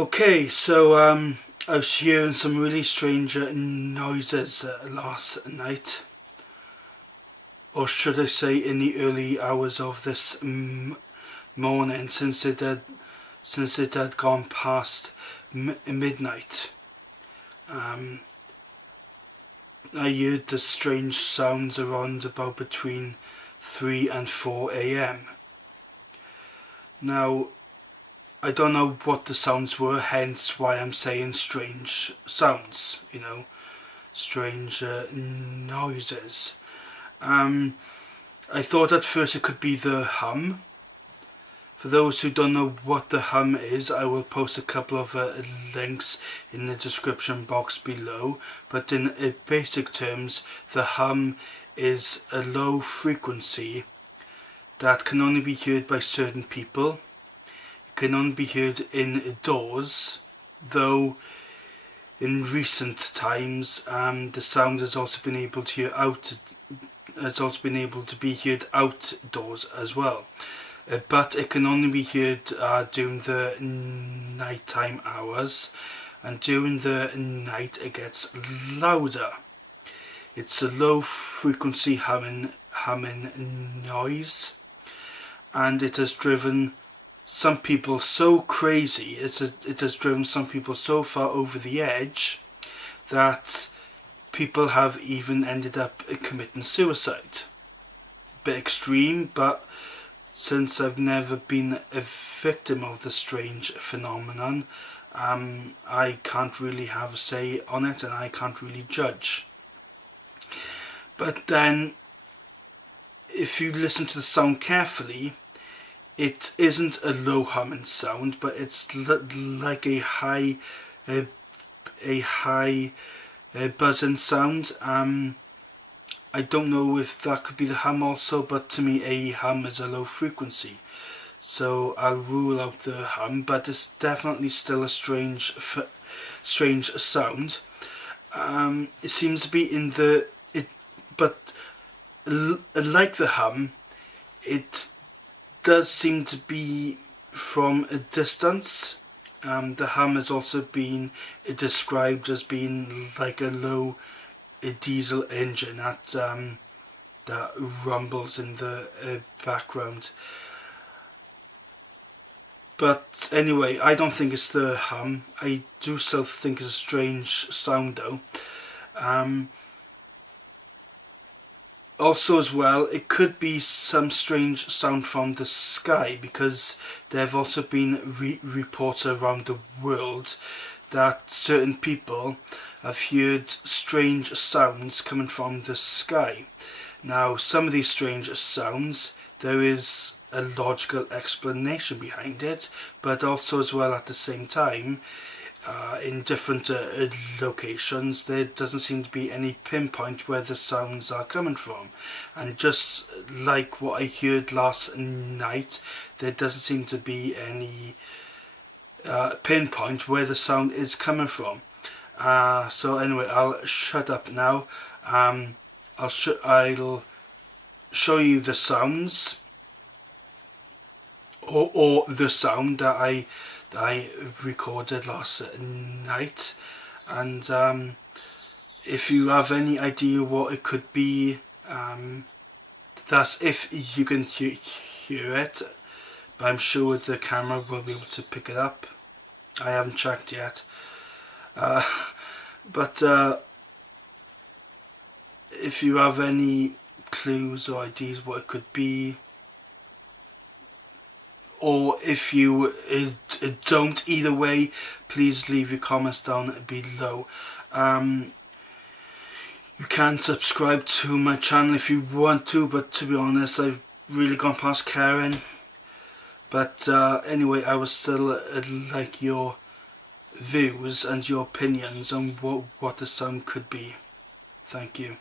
Okay, so I was hearing some really strange noises last night, or should I say in the early hours of this morning, since it had gone past midnight. I heard the strange sounds around about between 3 and 4 a.m. Now, I don't know what the sounds were, hence why I'm saying strange sounds, strange noises. I thought at first it could be the hum. For those who don't know what the hum is, I will post a couple of links in the description box below. But in basic terms, the hum is a low frequency that can only be heard by certain people. It can only be heard indoors, though in recent times the sound has also been able to be heard outdoors as well. But it can only be heard during the nighttime hours, and during the night it gets louder. It's a low frequency humming noise, and it has driven some people so crazy, it has driven some people so far over the edge that people have even ended up committing suicide. A bit extreme, but since I've never been a victim of the strange phenomenon, I can't really have a say on it, and I can't really judge. But then, if you listen to the sound carefully, it isn't a low humming sound, but it's like a high buzzing sound. I don't know if that could be the hum also, but to me a hum is a low frequency, so I'll rule out the hum, but it's definitely still a strange sound. It seems to be but like the hum, it does seem to be from a distance. The hum has also been described as being like a low diesel engine that rumbles in the background. But anyway, I don't think it's the hum. I do still think it's a strange sound though. Also as well, it could be some strange sound from the sky, because there have also been reports around the world that certain people have heard strange sounds coming from the sky. Now, some of these strange sounds, there is a logical explanation behind it, but also as well at the same time, in different locations, there doesn't seem to be any pinpoint where the sounds are coming from. And just like what I heard last night, there doesn't seem to be any pinpoint where the sound is coming from. So anyway, I'll shut up now. I'll show you the sounds, or the sound that I recorded last night, and if you have any idea what it could be, that's if you can hear it. But I'm sure the camera will be able to pick it up. I haven't checked yet, but if you have any clues or ideas what it could be, or if you don't, either way, please leave your comments down below. You can subscribe to my channel if you want to, but to be honest, I've really gone past caring. But anyway, I would still like your views and your opinions on what the sound could be. Thank you.